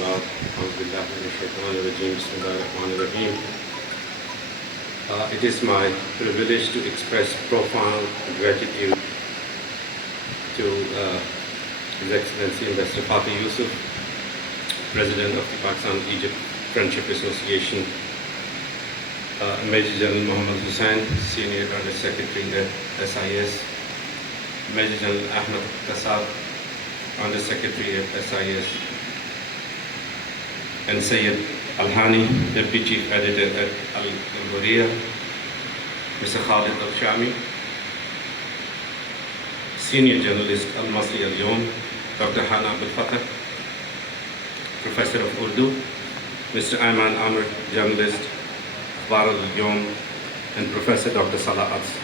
بعد أعوذ بالله من الشيطان الرجيم بسم الله الرحمن الرحيم. It is my privilege to express profound gratitude to His Excellency Ambassador Fatih Yusuf, President of the Pakistan-Egypt Friendship Association, Major General Muhammad Hussain, Senior Under Secretary at SIS, Major General Ahmed Kasab, Under Secretary at SIS, and Sayyid Al-Hani, Deputy Chief Editor at Al-Ghuriya, Mr. Khalid Al-Shami, Senior Journalist Al-Masri Al-Yom, Dr. Hana Abdul-Fatah, Professor of Urdu, Mr. Ayman Amr, Journalist, Akhbar Al-Yom, and Professor Dr. Salah Ats.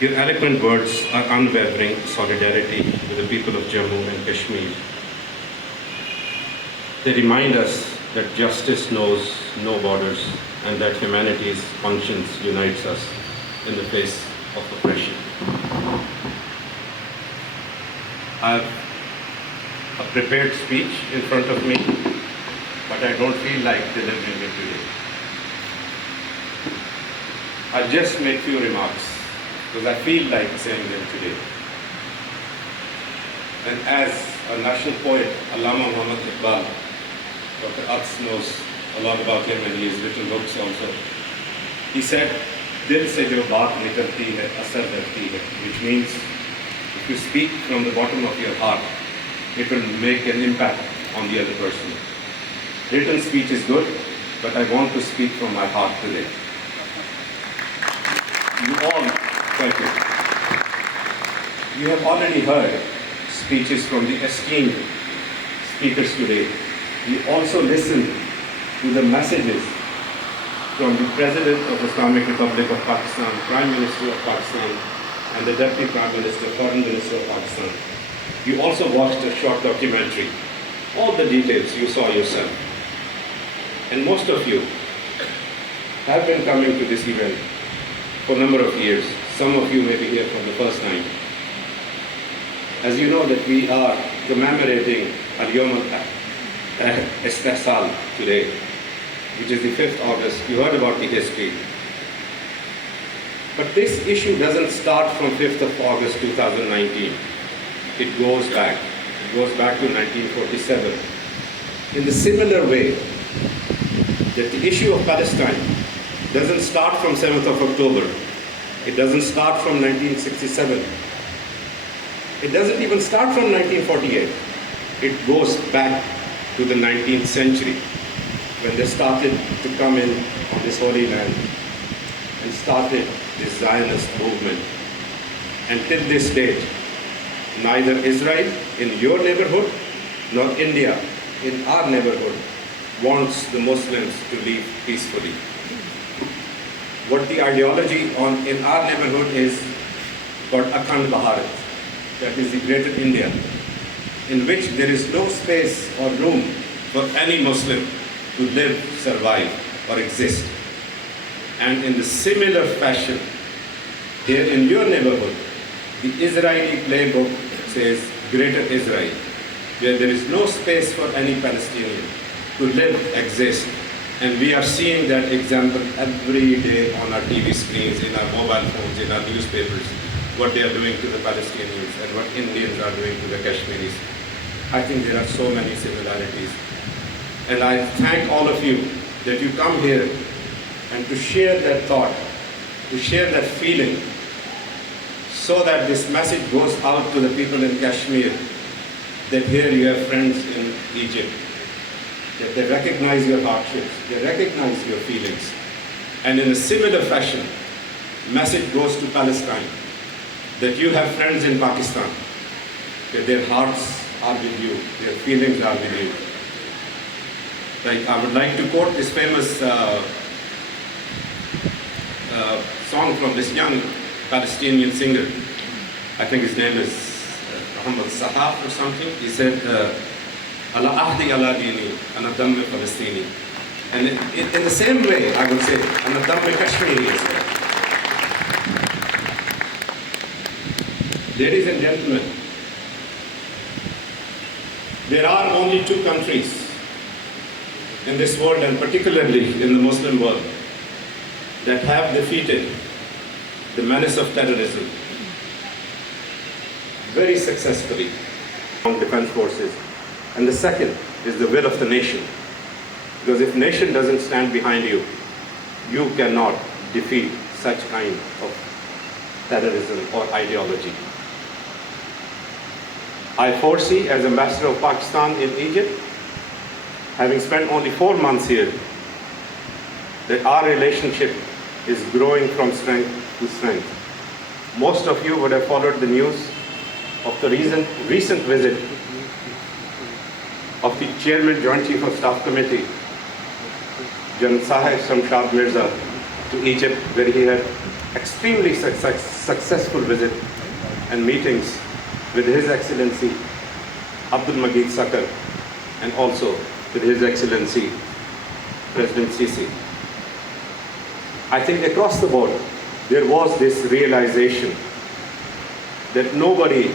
Your eloquent words are unwavering solidarity with the people of Jammu and Kashmir. They remind us that justice knows no borders and that humanity's conscience unites us in the face of oppression. I have a prepared speech in front of me, but I don't feel like delivering it today. I'll just make few remarks because I feel like saying them today. And as a national poet, Allama Muhammad Iqbal, Dr. Ats knows a lot about him and he has written books also. He said, "Dil se jo baat nikalti hai, asar karti hai," which means if you speak from the bottom of your heart, it will make an impact on the other person. Written speech is good, but I want to speak from my heart today. You all, thank you. You have already heard speeches from the esteemed speakers today. You also listened to the messages from the President of the Islamic Republic of Pakistan, Prime Minister of Pakistan, and the Deputy Prime Minister, Foreign Minister of Pakistan. You also watched a short documentary. All the details you saw yourself. And most of you have been coming to this event for a number of years. Some of you may be here for the first time. As you know that we are commemorating Al-Yawm Al-Istihsal today, which is the 5th August. You heard about the history. But this issue doesn't start from 5th of August 2019. It goes back. It goes back to 1947. In the similar way that the issue of Palestine doesn't start from 7th of October. It doesn't start from 1967. It doesn't even start from 1948. It goes back to the 19th century when they started to come in on this holy land and started this Zionist movement. And till this date, neither Israel in your neighborhood nor India in our neighborhood wants the Muslims to live peacefully. What the ideology in our neighborhood is called Akhand Bharat, that is the greater India, in which there is no space or room for any Muslim to live, survive, or exist. And in the similar fashion, here in your neighborhood, the Israeli playbook says Greater Israel, where there is no space for any Palestinian to live, exist. And we are seeing that example every day on our TV screens, in our mobile phones, in our newspapers, what they are doing to the Palestinians and what Indians are doing to the Kashmiris. I think there are so many similarities. And I thank all of you that you come here and to share that thought, to share that feeling, so that this message goes out to the people in Kashmir, that here you have friends in Egypt, that they recognize your hardships, they recognize your feelings. And in a similar fashion, message goes to Palestine, that you have friends in Pakistan, that their hearts are with you, their feelings are with you. Like, I would like to quote this famous song from this young Palestinian singer. I think his name is Muhammad Sahaf or something. He said, Ala ahdi ala dini, ana damme Palestini. And in the same way, I would say, ana damme Kashmiri as well. Ladies and gentlemen, There are only two countries in this world, and particularly in the Muslim world, that have defeated the menace of terrorism very successfully on defense forces. And the second is the will of the nation. Because if nation doesn't stand behind you, you cannot defeat such kind of terrorism or ideology. I foresee, as Ambassador of Pakistan in Egypt, having spent only 4 months here, that our relationship is growing from strength to strength. Most of you would have followed the news of the recent visit of the Chairman Joint Chief of Staff Committee, General Sahib Shamshad Mirza, to Egypt, where he had extremely successful visit and meetings with His Excellency Abdul Majid Sakar and also with His Excellency President Sisi. I think across the board there was this realization that nobody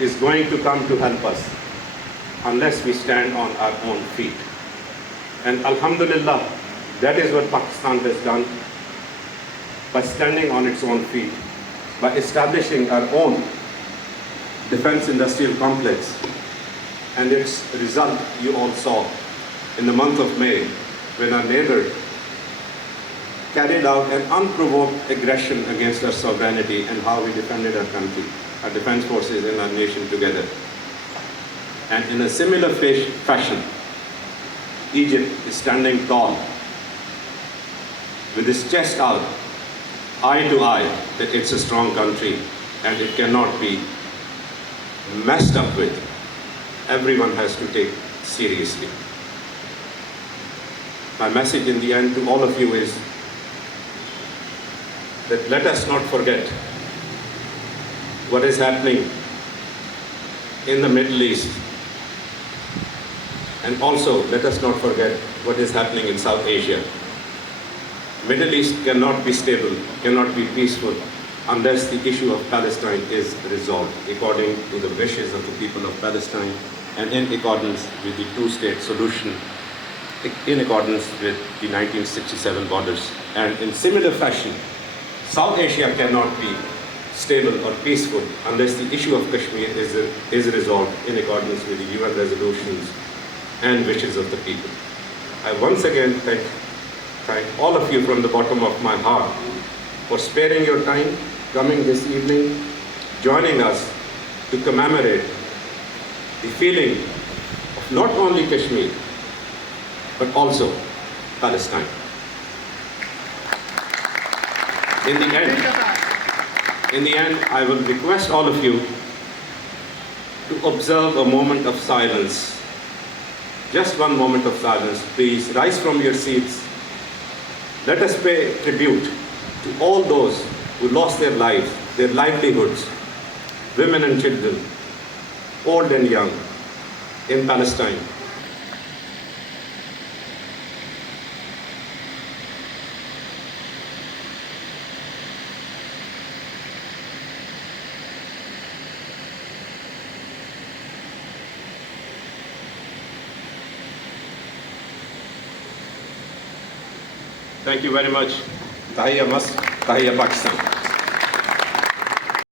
is going to come to help us unless we stand on our own feet. And Alhamdulillah, that is what Pakistan has done by standing on its own feet, by establishing our own defense industrial complex. And its result you all saw in the month of May, when our neighbor carried out an unprovoked aggression against our sovereignty, and how we defended our country, our defense forces and our nation together. And in a similar fashion, Egypt is standing tall with its chest out, eye to eye, that it's a strong country and it cannot be messed up with. Everyone has to take seriously. My message in the end to all of you is that let us not forget what is happening in the Middle East. And also, let us not forget what is happening in South Asia. Middle East cannot be stable, cannot be peaceful, unless the issue of Palestine is resolved according to the wishes of the people of Palestine and in accordance with the two-state solution, in accordance with the 1967 borders. And in similar fashion, South Asia cannot be stable or peaceful unless the issue of Kashmir is resolved in accordance with the UN resolutions and wishes of the people. I once again thank all of you from the bottom of my heart for sparing your time, coming this evening, joining us to commemorate the feeling of not only Kashmir, but also Palestine. In the end, I will request all of you to observe a moment of silence. Just one moment of silence, please. Rise from your seats. Let us pay tribute to all those who lost their lives, their livelihoods, women and children, old and young, in Palestine. Thank you very much. Tahiyya Masr, Tahiyya Pakistan.